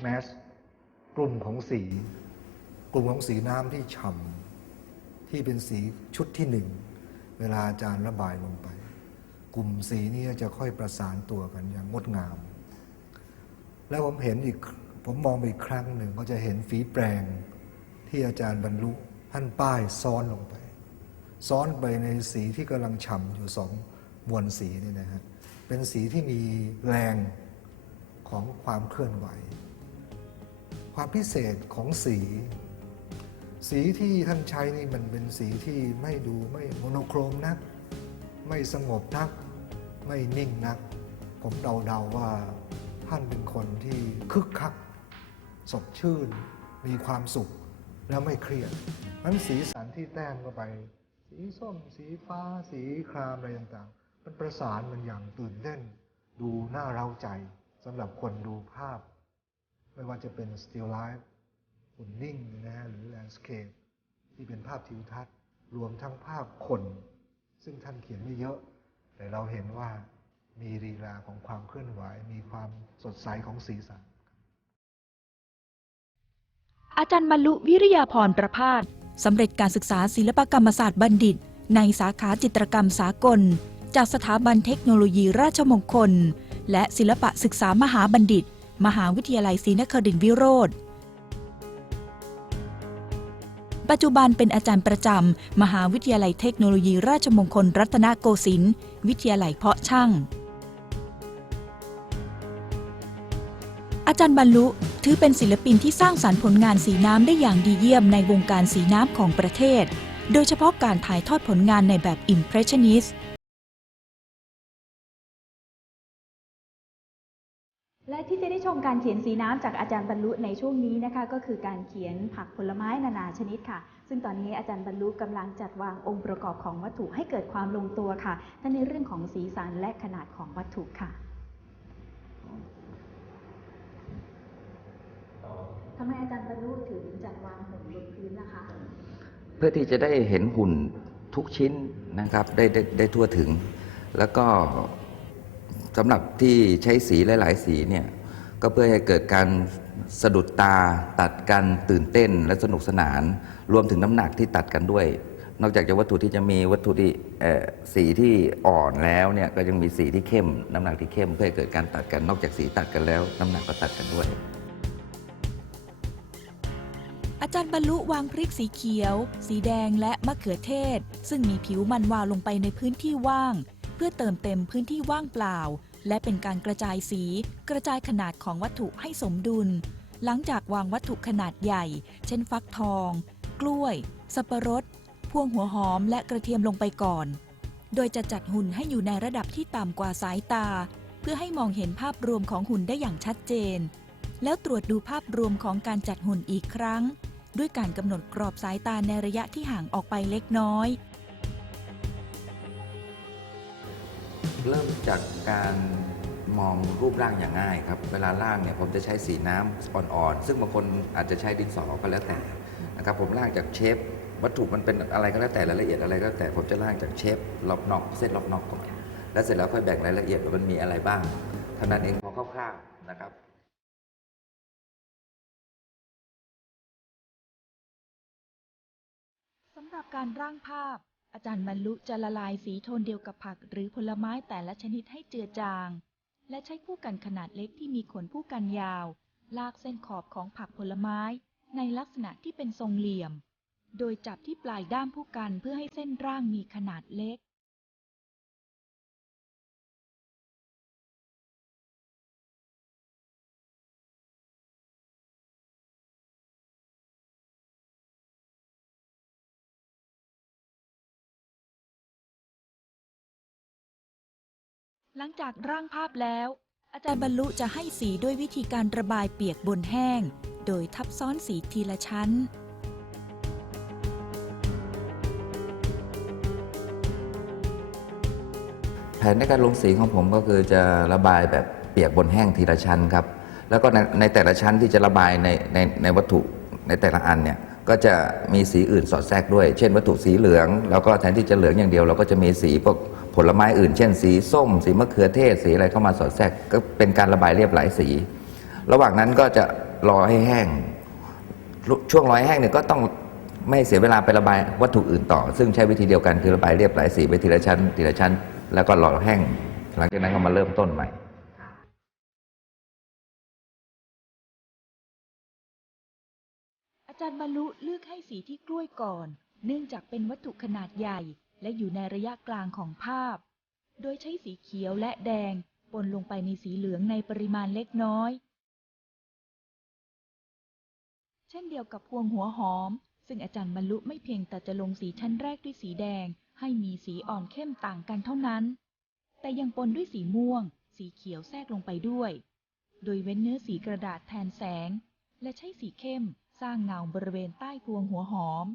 แมสกลุ่มของสี กลุ่มของสีน้ำที่ฉ่ำที่เป็นสีชุดที่หนึ่ง เวลาอาจารย์ระบายลงไป กลุ่มสีนี้จะค่อยประสานตัวกันอย่างงดงาม แล้วผมเห็นอีกผมมองไปอีกครั้งหนึ่งก็จะเห็นฝีแปรงที่อาจารย์บรรลุท่านป้ายซ้อนลงไป ซ้อนไปในสีที่กำลังฉ่ำอยู่สองมวลสีนี่นะฮะเป็นสีที่มีแรงของความเคลื่อนไหว ความพิเศษของสี สีที่ท่านใช้นี่มันเป็นสีที่ไม่ดูไม่โมโนโครมนัก ไม่สงบนัก ไม่นิ่งนัก ผมเดาๆว่าท่านเป็นคนที่คึกคัก สดชื่น มีความสุขแล้วไม่เครียดนั้นสีสันที่แต้มเข้าไป สีส้ม สีฟ้า สีครามอะไรต่างๆ มันประสานมันอย่างตื่นเต้น ดูน่าเร้าใจสำหรับคนดูภาพ ไม่ว่าจะเป็น still life หุ่นนิ่งนะฮะหรือ landscape ที่เป็นภาพทิวทัศน์ รวมทั้งภาพคน ซึ่งท่านเขียนไม่เยอะ แต่เราเห็นว่ามีลีลาของความเคลื่อนไหว มีความสดใสของสีสันอาจารย์บรรลุวิริยาพรประพาสสำเร็จการศึกษาศิลปกรรมศาสตร์บัณฑิต ในสาขาจิตรกรรมสากล จากสถาบันเทคโนโลยีราชมงคล และศิลปะศึกษามหาบัณฑิต มหาวิทยาลัยศรีนครินทรวิโรธปัจจุบันเป็นอาจารย์ประจำ มหาวิทยาลัยเทคโนโลยีราชมงคลรัตนโกสินทร์วิทยาลัยเพาะช่าง อาจารย์บรรลุถือเป็นศิลปินที่สร้างสารรค์ผลงานสีน้ำได้อย่างดีเยี่ยมในวงการสีน้ำของประเทศ โดยเฉพาะการถ่ายทอดผลงานในแบบ Impressionist และ ที่จะได้ชมการเขียนสีน้ำจากอาจารย์บรรลุในช่วงนี้นะคะ ก็คือการเขียนผักผลไม้นานาชนิดค่ะ ซึ่งตอนนี้อาจารย์บรรลุกำลังจัดวางองค์ประกอบของวัตถุให้เกิดความลงตัวค่ะ ทั้งในเรื่องของสีสันและขนาดของวัตถุค่ะทำไมอาจารย์บรรลุถึงจัดวางหุ่นบนพื้นนะคะ เพื่อที่จะได้เห็นหุ่นทุกชิ้นนะครับได้ได้ได้ทั่วถึง แล้วก็สำหรับที่ใช้สีหลาย ๆ สีเนี่ย ก็เพื่อให้เกิดการสะดุดตาตัดกันตื่นเต้นและสนุกสนาน รวมถึงน้ำหนักที่ตัดกันด้วย นอกจากจะวัตถุที่จะมีวัตถุที่สีที่อ่อนแล้วเนี่ยก็ยังมีสีที่เข้ม น้ำหนักที่เข้ม เพื่อให้เกิดการตัดกันนอกจากสีตัดกันแล้ว น้ำหนักก็ตัดกันด้วย อาจารย์บรรลุวางพริกสีเขียว สีแดงและมะเขือเทศ ซึ่งมีผิวมันวาวลงไปในพื้นที่ว่าง เพื่อเติมเต็มพื้นที่ว่างเปล่า และเป็นการกระจายสี กระจายขนาดของวัตถุให้สมดุล หลังจากวางวัตถุขนาดใหญ่ เช่นฟักทอง กล้วย สับปะรด พวงหัวหอมและกระเทียมลงไปก่อน โดยจะจัดหุ่นให้อยู่ในระดับที่ต่ำกว่าสายตา เพื่อให้มองเห็นภาพรวมของหุ่นได้อย่างชัดเจน แล้วตรวจดูภาพรวมของการจัดหุ่นอีกครั้ง ด้วยการกำหนดกรอบสายตาในระยะที่ห่างออกไปเล็กน้อย เริ่มจากการมองรูปร่างอย่างง่ายครับ เวลาร่างเนี่ยผมจะใช้สีน้ำอ่อนๆ ซึ่งบางคนอาจจะใช้ดินสอก็แล้วแต่นะครับผมร่างจากเชฟวัตถุมันเป็นอะไรก็แล้วแต่รายละเอียดอะไรก็แล้วแต่ผมจะร่างจากเชฟรอบนอกเส้นรอบนอกก่อนแล้วเสร็จแล้วค่อยแบ่งรายละเอียดว่ามันมีอะไรบ้างเท่านั้นเองพอคร่าวๆนะครับสำหรับการร่างภาพ อาจารย์บรรลุจะละลายสีโทนเดียวกับผักหรือผลไม้แต่ละชนิดให้เจือจาง และใช้ผู้กันขนาดเล็กที่มีขนผู้กันยาว ลากเส้นขอบของผักผลไม้ ในลักษณะที่เป็นทรงเหลี่ยม โดยจับที่ปลายด้ามผู้กันเพื่อให้เส้นร่างมีขนาดเล็ก หลังจากร่างภาพแล้ว อาจารย์บรรลุจะให้สีด้วยวิธีการระบายเปียกบนแห้ง โดยทับซ้อนสีทีละชั้น แผนในการลงสีของผมก็คือจะระบายแบบเปียกบนแห้งทีละชั้นครับ แล้วก็ในในแต่ละชั้นที่จะระบายในในในวัตถุในแต่ละอันเนี่ยก็จะมีสีอื่นสอดแทรกด้วย เช่น วัตถุสีเหลือง แล้วก็แทนที่จะเหลืองอย่างเดียว เราก็จะมีสีพวก ผลไม้อื่น เช่น สีส้ม สีมะเขือเทศ สีอะไรเข้ามาสอดแทรกก็เป็นการระบายเรียบหลายสี ระหว่างนั้นก็จะรอให้แห้ง ช่วงรอให้แห้งเนี่ยก็ต้องไม่เสียเวลาไประบายวัตถุอื่นต่อ ซึ่งใช้วิธีเดียวกันคือระบายเรียบหลายสีไปทีละชั้น ทีละชั้น แล้วก็รอแห้ง หลังจากนั้นก็มาเริ่มต้นใหม่อาจารย์บรรลุเลือกให้สีที่กล้วยก่อน เนื่องจากเป็นวัตถุขนาดใหญ่ และอยู่ในระยะกลางของภาพ โดยใช้สีเขียวและแดงปนลงไปในสีเหลืองในปริมาณเล็กน้อย เช่นเดียวกับพวงหัวหอม ซึ่งอาจารย์บรรลุไม่เพียงแต่จะลงสีชั้นแรกด้วยสีแดง ให้มีสีอ่อนเข้มต่างกันเท่านั้น แต่ยังปนด้วยสีม่วง สีเขียวแทรกลงไปด้วย โดยเว้นเนื้อสีกระดาษแทนแสง และใช้สีเข้มสร้างเงาบริเวณใต้พวงหัวหอม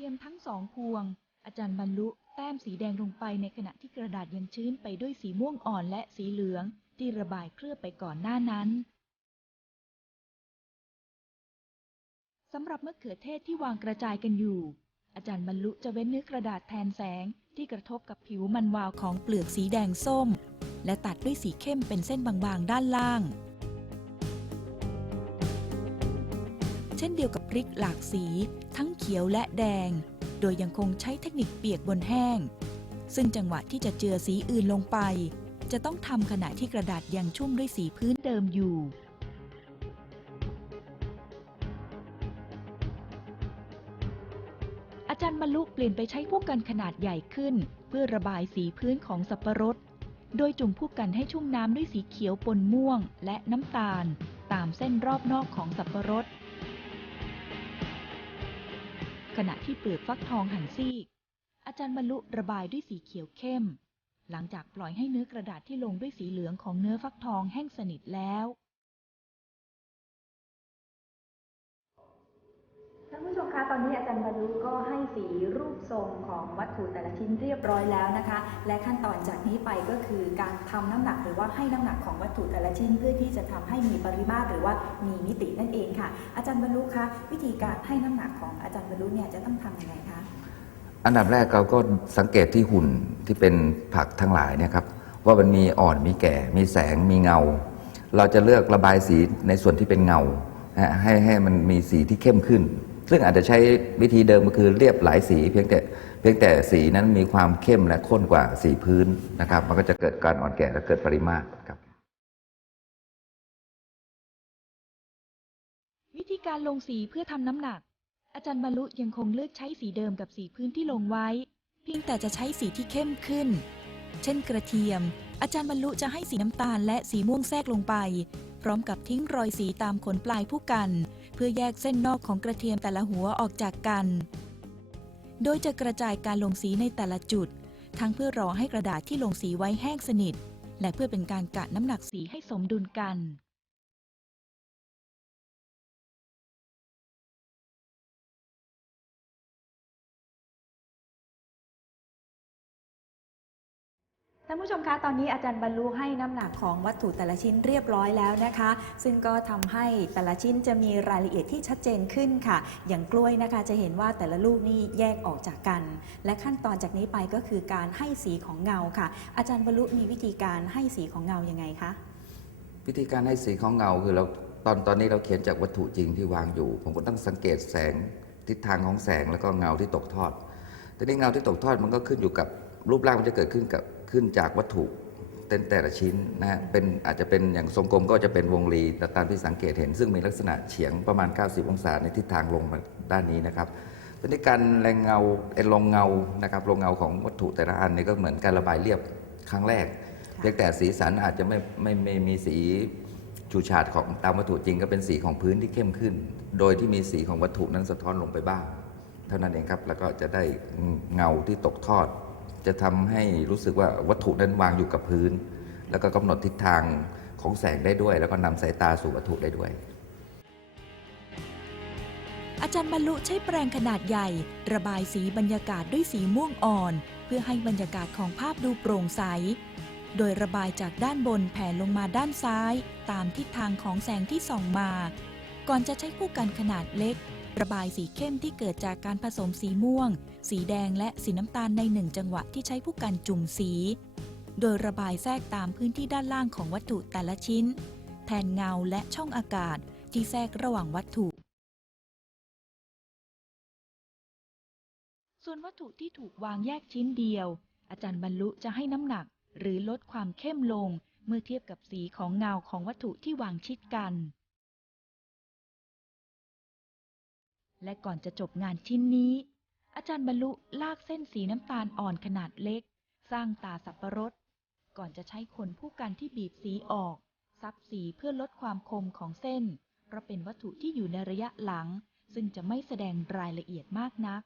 ทียมทั้งสองพวง อาจารย์บรรลุแต้มสีแดงลงไปในขณะที่กระดาษยังชื้นไปด้วยสีม่วงอ่อนและสีเหลือง ที่ระบายเคลือบไปก่อนหน้านั้นสำหรับมะเขือเทศที่วางกระจายกันอยู่ อาจารย์บรรลุจะเว้นเนื้อกระดาษแทนแสงที่กระทบกับผิวมันวาวของเปลือกสีแดงส้ม และตัดด้วยสีเข้มเป็นเส้นบางๆ ด้านล่าง เช่นเดียวกับพริกหลากสี ทั้งเขียวและแดง โดยยังคงใช้เทคนิคเปียกบนแห้ง ซึ่งจังหวะที่จะเจือสีอื่นลงไป จะต้องทำขณะที่กระดาษยังชุ่มด้วยสีพื้นเดิมอยู่อาจารย์บรรลุเปลี่ยนไปใช้พวกกันขนาดใหญ่ขึ้น เพื่อระบายสีพื้นของสับปะรด โดยจุ่มพวกกันให้ชุ่มน้ำด้วยสีเขียวปนม่วงและน้ำตาล ตามเส้นรอบนอกของสับปะรด ขณะที่เปลือกฟักทองหันซีก อาจารย์บรรลุระบายด้วยสีเขียวเข้ม หลังจากปล่อยให้เนื้อกระดาษที่ลงด้วยสีเหลืองของเนื้อฟักทองแห้งสนิทแล้ว ท่านผู้ชมคะตอนนี้อาจารย์บรรลุก็ให้สีรูปทรงของวัตถุแต่ละชิ้นเรียบร้อยแล้วนะคะ และขั้นตอนจากนี้ไปก็คือการทำน้ำหนักหรือว่าให้น้ำหนักของวัตถุแต่ละชิ้น เพื่อที่จะทำให้มีปริมาตรหรือว่ามีมิตินั่นเองค่ะ อาจารย์บรรลุคะวิธีการให้น้ำหนักของอาจารย์บรรลุเนี่ยจะต้องทำยังไงคะอันดับแรกเราก็สังเกตที่หุ่นที่เป็นผักทั้งหลายเนี่ยครับว่ามันมีอ่อนมีแก่ มีแสงมีเงา เราจะเลือกระบายสีในส่วนที่เป็นเงาให้ให้มันมีสีที่เข้มขึ้น ซึ่งอาจจะใช้วิธีเดิมก็คือเรียบหลายสี เพียงแต่เพียงแต่สีนั้นมีความเข้มและข้นกว่าสีพื้นนะครับ มันก็จะเกิดการอ่อนแก่และเกิดปริมาตรครับ วิธีการลงสีเพื่อทำน้ำหนัก อาจารย์บรรลุยังคงเลือกใช้สีเดิมกับสีพื้นที่ลงไว้ เพียงแต่จะใช้สีที่เข้มขึ้น เช่นกระเทียม อาจารย์บรรลุจะให้สีน้ำตาลและสีม่วงแทรกลงไป พร้อมกับทิ้งรอยสีตามขนปลายผู้กัน พื่อแยกเส้นนอกของกระเทียมแต่ละหัวออกจากกัน โดยจะกระจายการลงสีในแต่ละจุด ทั้งเพื่อรอให้กระดาษที่ลงสีไว้แห้งสนิท และเพื่อเป็นการกะน้ำหนักสีให้สมดุลกัน ท่านผู้ชมคะตอนนี้อาจารย์บรรลุให้น้ำหนักของวัตถุแต่ละชิ้นเรียบร้อยแล้วนะคะ ซึ่งก็ทำให้แต่ละชิ้นจะมีรายละเอียดที่ชัดเจนขึ้นค่ะ อย่างกล้วยนะคะจะเห็นว่าแต่ละลูกนี่แยกออกจากกัน และขั้นตอนจากนี้ไปก็คือการให้สีของเงาค่ะ อาจารย์บรรลุมีวิธีการให้สีของเงายังไงคะวิธีการให้สีของเงาคือเราตอนตอนนี้เราเขียนจากวัตถุจริงที่วางอยู่ ผมก็ต้องสังเกตแสงทิศทางของแสงแล้วก็เงาที่ตกทอดทีนี้เงาที่ตกทอดมันก็ขึ้นอยู่กับรูปร่างมันจะเกิดขึ้นกับ ขึ้นจากวัตถุแต่แต่ละชิ้นนะฮะเป็นอาจจะเป็นอย่างทรงกลมก็จะเป็นวงรีตามที่สังเกตเห็น ซึ่งมีลักษณะเฉียงประมาณ 90 องศาในทิศทางลงมาด้านนี้นะครับทีนี้การแรงเงาไอ้ลงเงานะครับลงเงาของวัตถุแต่ละอันนี่ก็เหมือนการระบายเรียบครั้งแรกเพียงแต่สีสันอาจจะไม่ไม่ไม่มีสีฉูดฉาดของตามวัตถุจริงก็เป็นสีของพื้นที่เข้มขึ้น โดยที่มีสีของวัตถุนั้นสะท้อนลงไปบ้าง เท่านั้นเองครับ แล้วก็จะได้เงาที่ตกทอด จะทำให้รู้สึกว่าวัตถุนั้นวางอยู่กับพื้น แล้วก็กำหนดทิศทางของแสงได้ด้วย แล้วก็นำสายตาสู่วัตถุได้ด้วย อาจารย์บรรลุใช้แปรงขนาดใหญ่ ระบายสีบรรยากาศด้วยสีม่วงอ่อน เพื่อให้บรรยากาศของภาพดูโปร่งใส โดยระบายจากด้านบนแผ่ลงมาด้านซ้าย ตามทิศทางของแสงที่ส่องมา ก่อนจะใช้ผู้กันขนาดเล็ก ระบายสีเข้มที่เกิดจากการผสมสีม่วง สีแดงและสีน้ำตาลในหนึ่งจังหวะที่ใช้ผู้กันจุ่มสี โดยระบายแทรกตามพื้นที่ด้านล่างของวัตถุแต่ละชิ้น แทนเงาและช่องอากาศที่แทรกระหว่างวัตถุ ส่วนวัตถุที่ถูกวางแยกชิ้นเดียว อาจารย์บรรลุจะให้น้ำหนัก หรือลดความเข้มลงเมื่อเทียบกับสีของเงาของวัตถุที่วางชิดกัน และก่อนจะจบงานชิ้นนี้ อาจารย์บรรลุลากเส้นสีน้ำตาลอ่อนขนาดเล็ก สร้างตาสับประรด ก่อนจะใช้คนผู้กันที่บีบสีออก ซับสีเพื่อลดความคมของเส้น เพราะเป็นวัตถุที่อยู่ในระยะหลัง ซึ่งจะไม่แสดงรายละเอียดมากนัก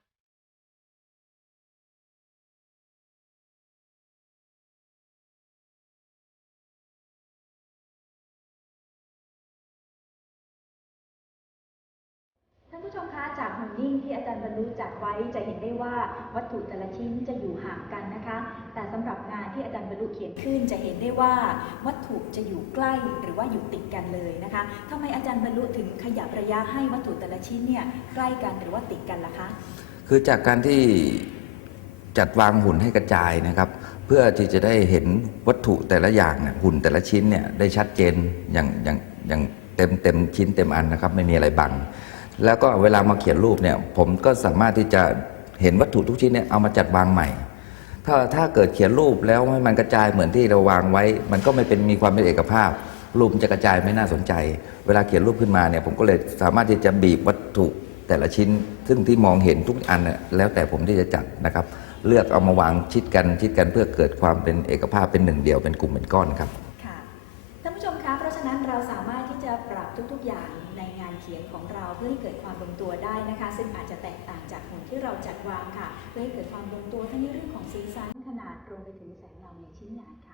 ผู้ชมคะจากหุ่นนิ่งที่อาจารย์บรรลุจัดไว้จะเห็นได้ว่าวัตถุแต่ละชิ้นจะอยู่ห่างกันนะคะ แต่สำหรับงานที่อาจารย์บรรลุเขียนขึ้นจะเห็นได้ว่า วัตถุจะอยู่ใกล้หรือว่าอยู่ติดกันเลยนะคะทำไมอาจารย์บรรลุถึงขยับระยะให้วัตถุแต่ละชิ้นเนี่ยใกล้กันหรือว่าติดกันล่ะคะ คือจากการที่จัดวางหุ่นให้กระจายนะครับ เพื่อที่จะได้เห็นวัตถุแต่ละอย่างเนี่ยหุ่นแต่ละชิ้นเนี่ยได้ชัดเจนอย่างอย่างอย่างเต็มเต็มชิ้นเต็มอันนะครับ ไม่มีอะไรบัง แล้วก็เวลามาเขียนรูปเนี่ยผมก็สามารถที่จะเห็นวัตถุทุกชิ้นเนี่ยเอามาจัดวางใหม่ ถ้าถ้าเกิดเขียนรูปแล้วให้มันกระจายเหมือนที่เราวางไว้ มันก็ไม่เป็นมีความเป็นเอกภาพ รูปจะกระจายไม่น่าสนใจ เวลาเขียนรูปขึ้นมาเนี่ยผมก็เลยสามารถที่จะบีบวัตถุแต่ละชิ้น ซึ่งที่มองเห็นทุกอันแล้วแต่ผมที่จะจัดนะครับ เลือกเอามาวางชิดกันชิดกันเพื่อเกิดความเป็นเอกภาพเป็นหนึ่งเดียวเป็นกลุ่มเป็นก้อนครับ เขียนของเราเพื่อให้เกิดความลงตัวได้นะคะ ซึ่งอาจจะแตกต่างจากหุ่นที่เราจัดวางค่ะ เพื่อให้เกิดความลงตัวทั้งในเรื่องของสีสันขนาดรวมไปถึงแสงเงาในชิ้นงานค่ะ